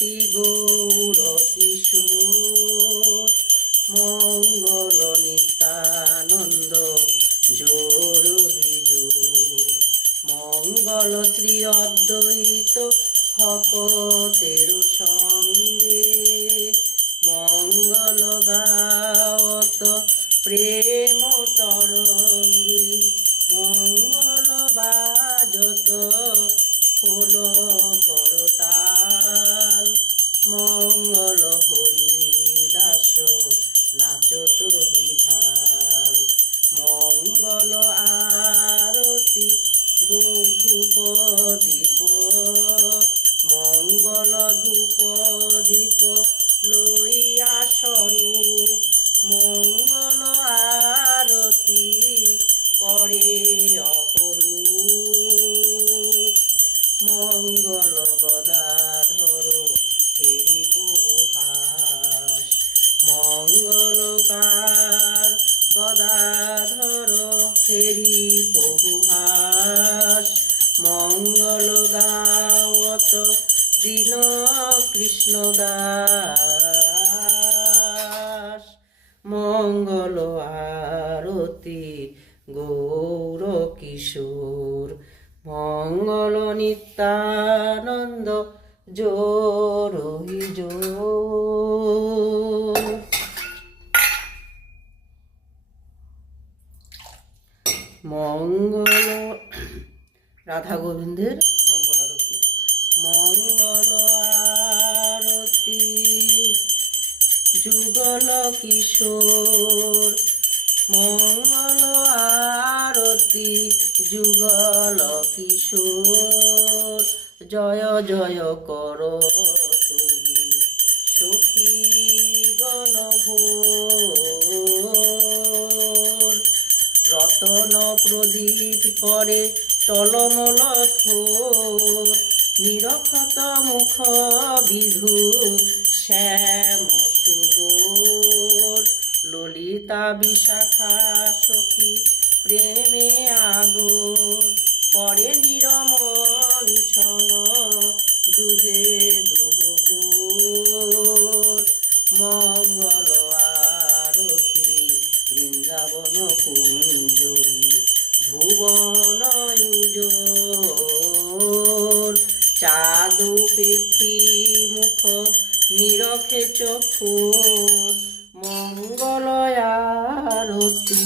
আরতি গৌর কিশোর মঙ্গল নিত্যানন্দ জোর হিজুর মঙ্গল শ্রী অদ্বৈত ভকতের সঙ্গে মঙ্গল গাওত প্রেম তরঙ্গে মঙ্গল বাজত খোল করতাল মঙ্গল হরি দাস নাচত হিভাল মঙ্গল আরতি গৌধূপ দীপ মঙ্গল ধূপ দীপ লইয়া স্বরূপ মঙ্গল আরতি করে অপরূপ মঙ্গল গদাধর হেরি বহুহাস মঙ্গলকার গদাধর হেরি বহুহাস মঙ্গল গাওত দীন কৃষ্ণ দাস মঙ্গল আরতি গৌর কিশোর মঙ্গল নিত্যানন্দ জোর হিজোর। মঙ্গল রাধা গোবিন্দের মঙ্গল আরতি মঙ্গল আরতি যুগল কিশোর মঙ্গল আরতি যুগল কিশোর জয় জয় কর তুমি সখী গণ ভোর রতন প্রদীপ করে টলমল থোর নিরক্ষত মুখ বিধু শ্যাম সুগোর ললিতা বিশাখা সখী প্রেমে আগোর করে নিরমঞ্চন দুহে দুহোর মঙ্গল আরতি বৃন্দাবন কুঞ্জরি ভুবন উজোর চাঁদ পেক্ষী মুখ নিরখে চক্ষুর মঙ্গল আরতি